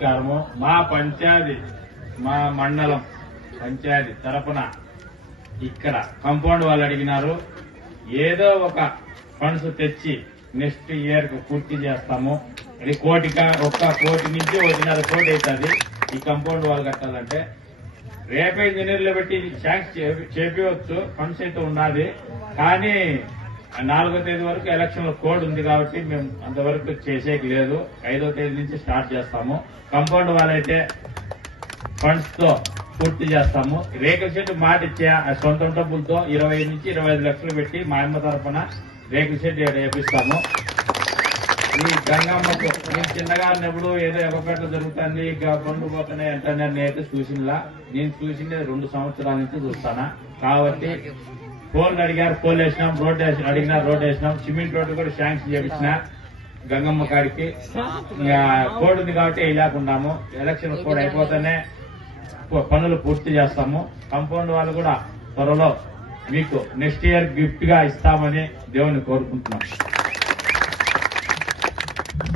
నమస్కారము. మా పంచాయతీ మా మండలం పంచాయతీ తరపున ఇక్కడ కాంపౌండ్ వాళ్ళు అడిగినారు, ఏదో ఒక ఫండ్స్ తెచ్చి నెక్స్ట్ ఇయర్ కు పూర్తి చేస్తాము. అది కోటి నుంచి 1.5 కోటి అవుతుంది ఈ కాంపౌండ్ వాళ్ళు కట్టాలంటే. రేపే ఇంజనీర్లు పెట్టి శాంక్షన్ చేపించవచ్చు, ఫండ్స్ అయితే ఉన్నది. కానీ 4వ తేదీ వరకు ఎలక్షన్ కోడ్ ఉంది కాబట్టి మేము అంతవరకు చేసేకి లేదు. 5వ తేదీ నుంచి స్టార్ట్ చేస్తాము. కాంపౌండ్ వాళ్ళైతే ఫండ్స్ తో పూర్తి చేస్తాము. రేకుల షెడ్ మాట ఇచ్చే సొంత డబ్బులతో 20 నుంచి 25 లక్షలు పెట్టి మా అమ్మ తరఫున రేకుల షెడ్ వేపిస్తాము. ఈ గంగమ్మకు నేను చిన్నగా ఉన్నప్పుడు ఏదో ఎగపేట జరుగుతుంది, పనులు పోతున్నాయి అంటే నేనైతే చూసినలా. నేను చూసింది 2 సంవత్సరాల నుంచి చూస్తానా. కాబట్టి పోల్లు అడిగారు, పోల్ వేసినాం. రోడ్డు అడిగినారు, రోడ్డు వేసినాం. సిమెంట్ రోడ్డు కూడా శాంక్షన్ చేపించిన గంగమ్మ కాడికి. కోడ్ ఉంది కాబట్టి వేయలేకున్నాము. ఎలక్షన్ కోడ్ అయిపోతేనే పనులు పూర్తి చేస్తాము. కాంపౌండ్ వాళ్ళు కూడా త్వరలో మీకు నెక్స్ట్ ఇయర్ గిఫ్ట్ గా ఇస్తామని దేవుని కోరుకుంటున్నాం.